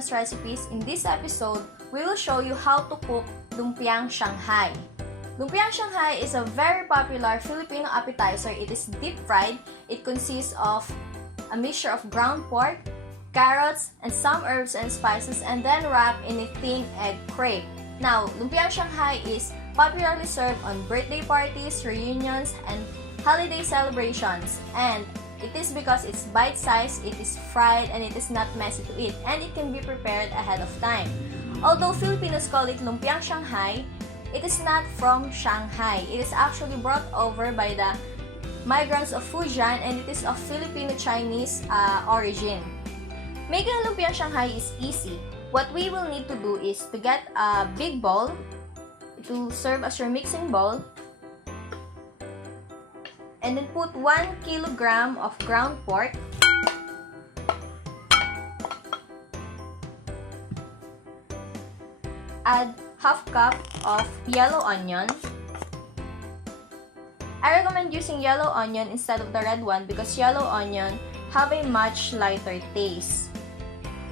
famous recipes, in this episode, we will show you how to cook Lumpiang Shanghai. Lumpiang Shanghai is a very popular Filipino appetizer. It is deep fried. It consists of a mixture of ground pork, carrots, and some herbs and spices, and then wrapped in a thin egg crepe. Now, Lumpiang Shanghai is popularly served on birthday parties, reunions, and holiday celebrations. And it is because it's bite-sized, it is fried, and it is not messy to eat, and it can be prepared ahead of time. Although Filipinos call it Lumpiang Shanghai, it is not from Shanghai. It is actually brought over by the migrants of Fujian, and it is of Filipino-Chinese origin. Making a Lumpiang Shanghai is easy. What we will need to do is to get a big bowl to serve as your mixing bowl, and then put 1 kilogram of ground pork, add half cup of yellow onion. I recommend using yellow onion instead of the red one because yellow onion have a much lighter taste.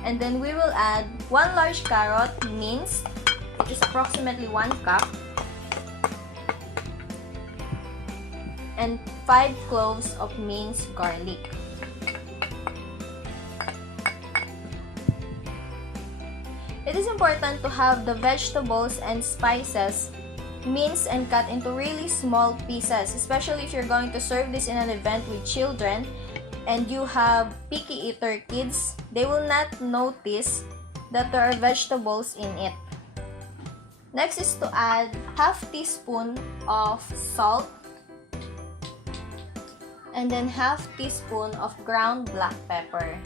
And then we will add 1 large carrot minced, which is approximately 1 cup, and 5 cloves of minced garlic. It is important to have the vegetables and spices minced and cut into really small pieces, especially if you're going to serve this in an event with children and you have picky eater kids. They will not notice that there are vegetables in it. Next is to add half teaspoon of salt, and then half teaspoon of ground black pepper.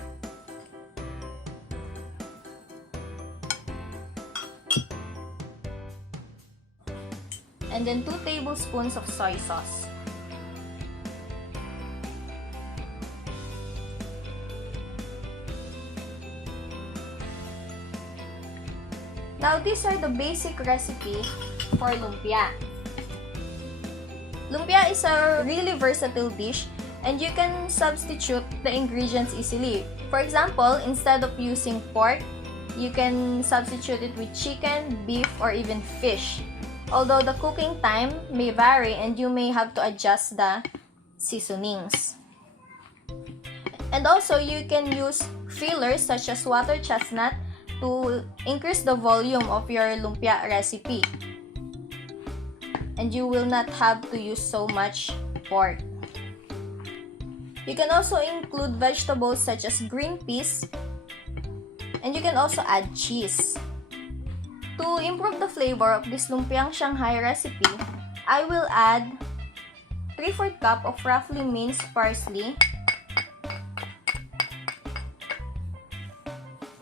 And then 2 tablespoons of soy sauce. Now, these are the basic recipe for lumpia. Lumpia is a really versatile dish, and you can substitute the ingredients easily. For example, instead of using pork, you can substitute it with chicken, beef, or even fish. Although the cooking time may vary and you may have to adjust the seasonings. And also, you can use fillers such as water chestnut to increase the volume of your lumpia recipe. And you will not have to use so much pork. You can also include vegetables such as green peas, and you can also add cheese. To improve the flavor of this Lumpiang Shanghai recipe, I will add 3/4 cup of roughly minced parsley.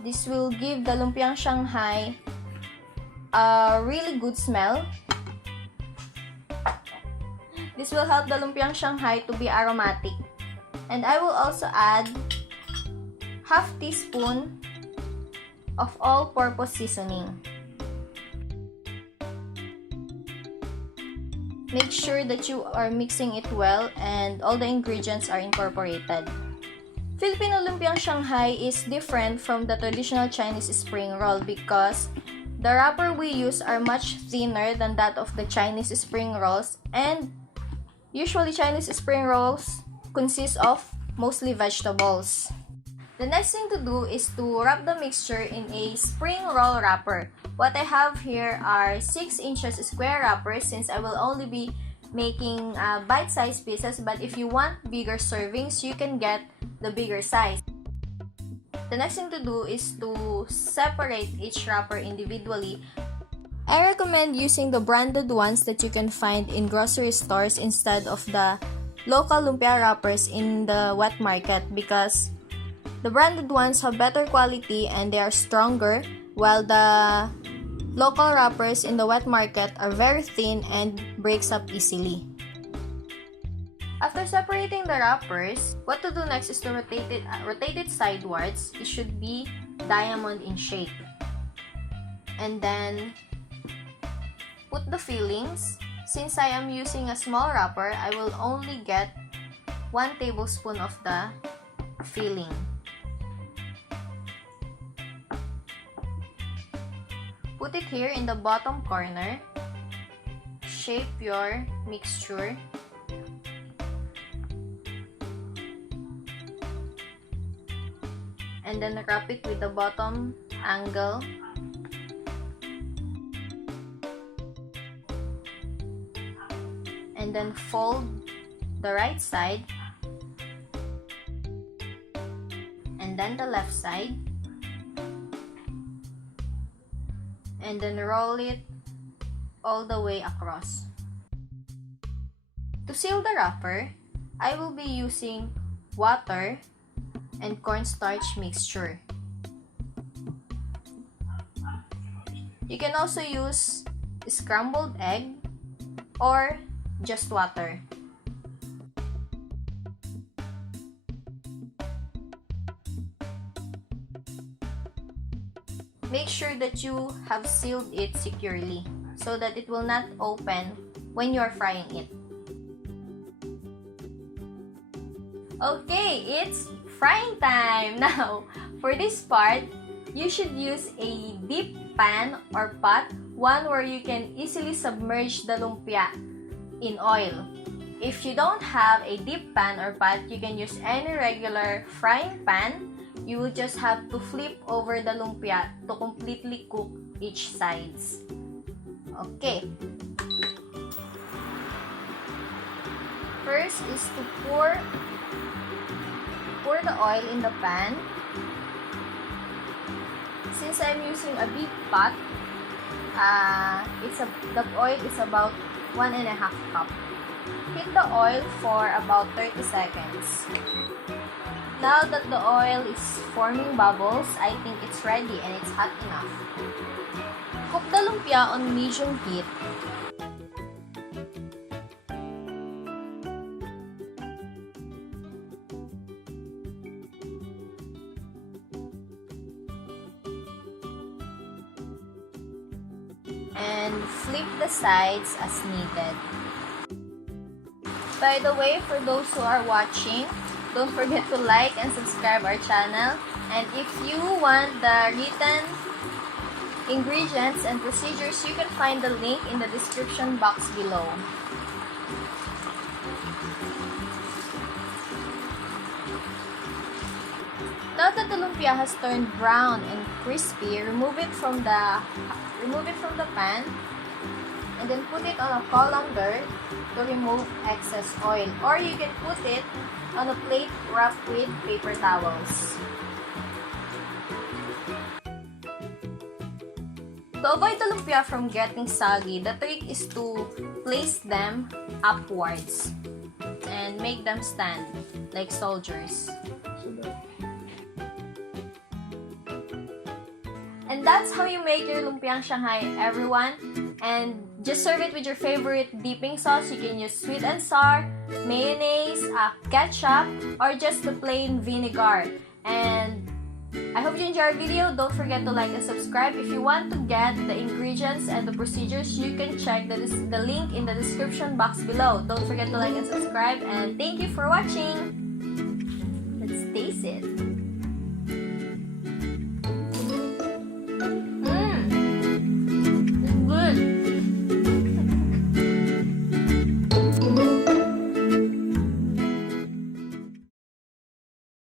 This will give the Lumpiang Shanghai a really good smell. This will help the Lumpiang Shanghai to be aromatic. And I will also add half teaspoon of all-purpose seasoning. Make sure that you are mixing it well and all the ingredients are incorporated. Filipino Lumpiang Shanghai is different from the traditional Chinese spring roll because the wrapper we use are much thinner than that of the Chinese spring rolls, and usually Chinese spring rolls consist of mostly vegetables. The next thing to do is to wrap the mixture in a spring roll wrapper. What I have here are 6 inches square wrappers since I will only be making bite-sized pieces, but if you want bigger servings, you can get the bigger size. The next thing to do is to separate each wrapper individually. I recommend using the branded ones that you can find in grocery stores instead of the local lumpia wrappers in the wet market because the branded ones have better quality and they are stronger, while the local wrappers in the wet market are very thin and breaks up easily. After separating the wrappers, what to do next is to rotate it sidewards. It should be diamond in shape. And then put the fillings. Since I am using a small wrapper, I will only get 1 tablespoon of the filling. put it here in the bottom corner. Shape your mixture. And then wrap it with the bottom angle. And then fold the right side. And then the left side. And then roll it all the way across. To seal the wrapper, I will be using water and cornstarch mixture. You can also use scrambled egg or just water. Make sure that you have sealed it securely so that it will not open when you are frying it. Okay, it's frying time! Now, for this part, you should use a deep pan or pot, one where you can easily submerge the lumpia in oil. If you don't have a deep pan or pot, you can use any regular frying pan. You will just have to flip over the lumpia to completely cook each sides. Okay. First is to pour the oil in the pan. Since I'm using a big pot, the oil is about 1.5 cups. Heat the oil for about 30 seconds. Now that the oil is forming bubbles, I think it's ready and it's hot enough. Cook the lumpia on medium heat. And flip the sides as needed. By the way, for those who are watching, don't forget to like and subscribe our channel. And if you want the written ingredients and procedures, you can find the link in the description box below. Now that the lumpia has turned brown and crispy, remove it from the pan and then put it on a colander to remove excess oil, or you can put it on a plate wrapped with paper towels. To avoid the lumpia from getting soggy, the trick is to place them upwards and make them stand like soldiers. And that's how you make your Lumpiang Shanghai, everyone. And just serve it with your favorite dipping sauce. You can use sweet and sour, mayonnaise, ketchup, or just the plain vinegar. And I hope you enjoyed our video. Don't forget to like and subscribe. If you want to get the ingredients and the procedures, you can check the link in the description box below. Don't forget to like and subscribe. And thank you for watching. Let's taste it.